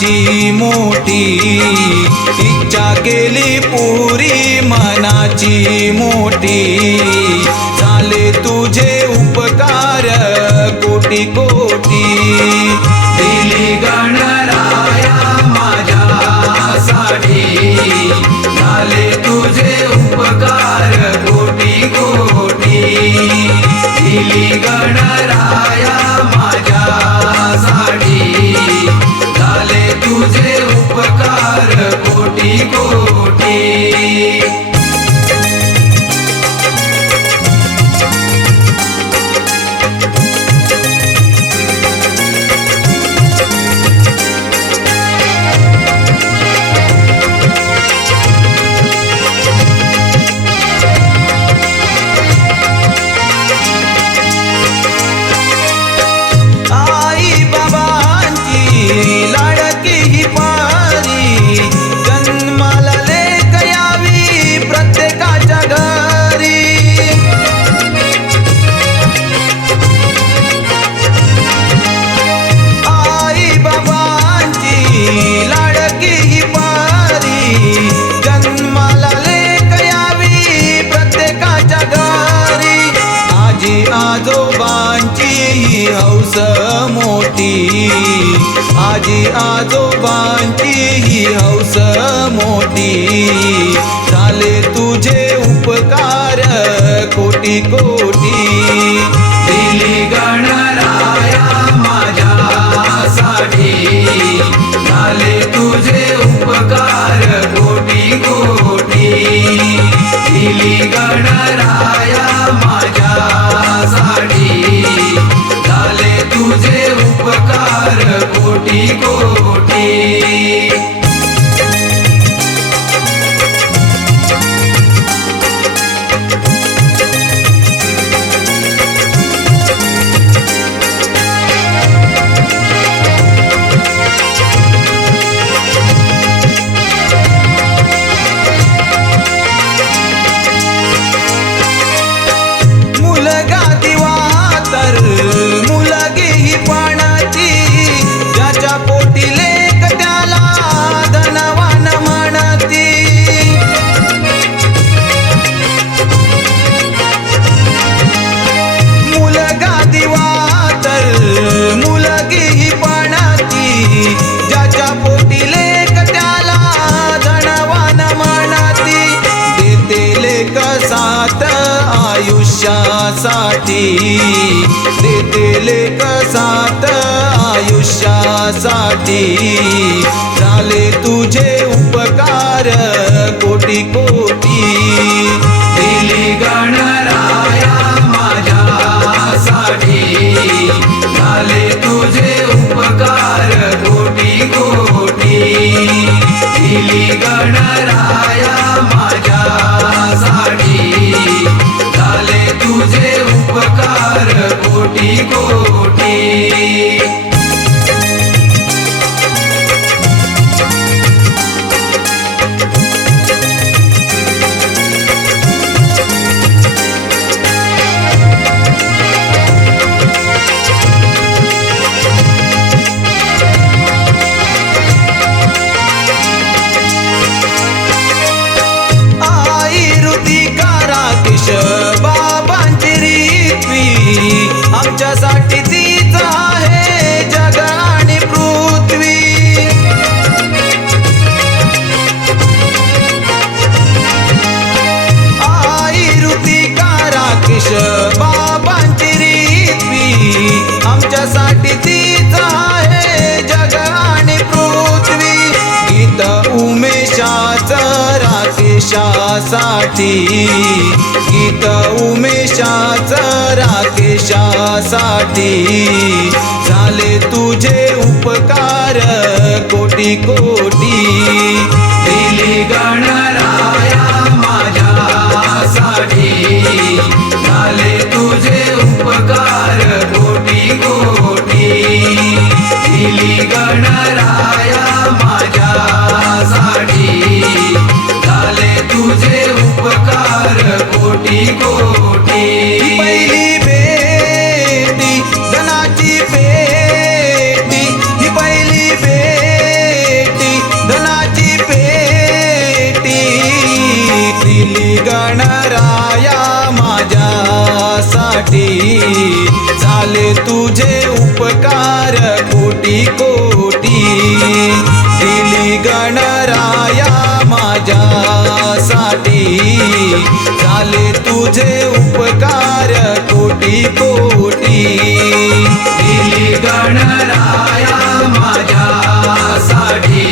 मनाची मोठी, इच्छा केली पुरी मनाची मोठी, झाले तुझे उपकार कोटी कोटी। दिली गणराया माझ्यासाठी, झाले तुझे उपकार कोटी कोटी। दिली गणराया माझ्यासाठी, झाले तुझे उपकार कोटी कोटी। लाडकी ही पारी, जन्माला लेक यावी प्रत्येकाच्या घरी। आई बाबांची लाडकी ही पारी, जन्माला लेक यावी प्रत्येकाच्या घरी। आजी आजोबांची ही हौस मोठी, आजी आजोबांची ही हौस मोठी, झाले तुझे उपकार कोटी कोटी। दिली गणराया माझ्यासाठी, झाले तुझे उपकार कोटी कोटी। दिली गणराया माझ्यासाठी, झाले तुझे उपकार कोटी कोटी। मुलगा दिवा तर मुलगी ही पाण्याची, ज्याच्या पोटी लेक त्याला धनवान म्हणती। मुलगा दिवा तर मुलगी ही पाण्याची, ज्याच्या पोटी लेक त्याला धनवान म्हणती। देते लेक साथ आयुष्यासाठी, देते लेक साथ आयुष्यासाठी, झाले तुझे उपकार कोटी कोटी। दिली गणराया माझ्यासाठी, झाले तुझे उपकार कोटी कोटी। दिली गणराया माझ्यासाठी, झाले तुझे उपकार कोटी कोटी। बाबांची रीतवी, आमच्यासाठी तीच आहे जग आणि पृथ्वी। आई ऋतिका राकेश बाबांची रीतवी, आमच्यासाठी तीच आहे जग आणि पृथ्वी। गीत उमेशाचं राकेशासाठी, गीत उमेशाचं राकेशासाठी, झाले तुझे उपकार कोटी कोटी। दिली गणराया माझ्यासाठी, झाले तुझे उपकार कोटी कोटी। दिली गणराया माझ्यासाठी, झाले तुझे उपकार कोटी कोटी। पहिली भेटी धनाची भेटी, ही पहिली भेटी दिली गणराया माझ्यासाठी झाले तुझे उपकार कोटी कोटी दिली गणराया माझ्यासाठी झाले तुझे उपकार कोटी कोटी दिली गणराया माझ्यासाठी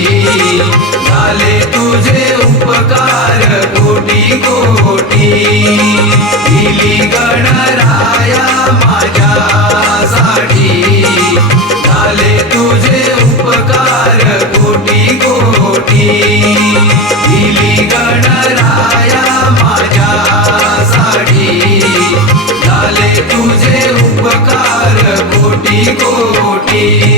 झाले तुझे उपकार कोटी कोटी दिली गणराया माझ्यासाठी झाले तुझे उपकार कोटी कोटी दिली गणराया माझ्यासाठी झाले तुझे उपकार कोटी कोटी।